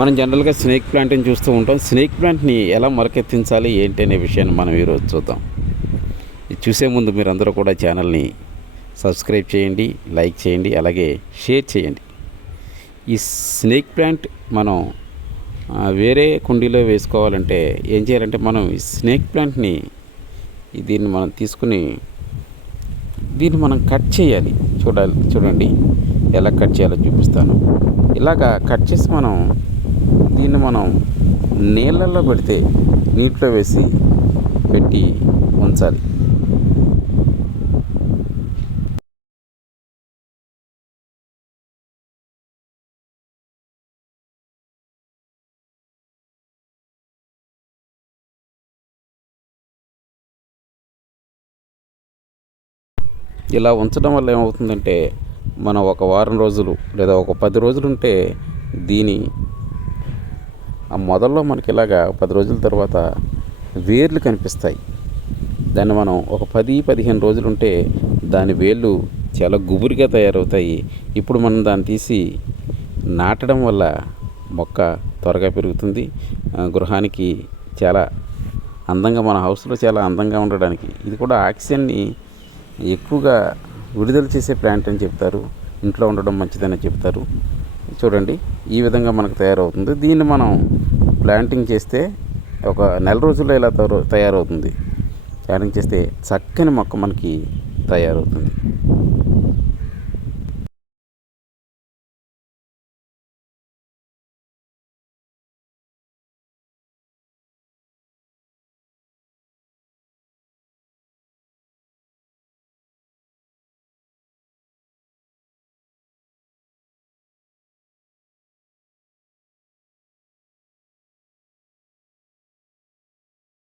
మనం జనరల్గా స్నేక్ ప్లాంట్ని చూస్తూ ఉంటాం. స్నేక్ ప్లాంట్ని ఎలా మొలకెత్తించాలి ఏంటి అనే విషయాన్ని మనం ఈరోజు చూద్దాం. ఇది చూసే ముందు మీరందరూ కూడా ఛానల్ని సబ్స్క్రైబ్ చేయండి లైక్ చేయండి అలాగే షేర్ చేయండి. ఈ స్నేక్ ప్లాంట్ మనం వేరే కుండీలో వేసుకోవాలంటే ఏం చేయాలంటే మనం ఈ స్నేక్ ప్లాంట్ని దీన్ని మనం తీసుకుని దీన్ని మనం కట్ చేయాలి. చూడాలి చూడండి ఎలా కట్ చేయాలో చూపిస్తాను. ఇలాగా కట్ చేసి మనం దీన్ని మనం నీళ్ళల్లో పెడితే నీటిలో వేసి పెట్టి ఉంచాలి. ఇలా ఉంచడం వల్ల ఏమవుతుందంటే మనం ఒక వారం రోజులు లేదా ఒక పది రోజులు ఉంటే దీని ఆ మొదల్లో మనకి ఇలాగా పది రోజుల తర్వాత వేర్లు కనిపిస్తాయి. దాన్ని మనం ఒక పది పదిహేను రోజులు ఉంటే దాని వేళ్ళు చాలా గుబురుగా తయారవుతాయి. ఇప్పుడు మనం దాన్ని తీసి నాటడం వల్ల మొక్క త్వరగా పెరుగుతుంది. గృహానికి చాలా అందంగా మన హౌస్లో చాలా అందంగా ఉండడానికి ఇది కూడా ఆక్సిజన్ని ఎక్కువగా విడుదల చేసే ప్లాంట్ అని చెప్తారు. ఇంట్లో ఉండడం మంచిదని చెప్తారు. చూడండి ఈ విధంగా మనకు తయారవుతుంది. దీన్ని మనం ప్లాంటింగ్ చేస్తే ఒక నెల రోజుల్లో ఇలా తయారవుతుంది. ప్లాంటింగ్ చేస్తే చక్కని మొక్క మనకి తయారవుతుంది.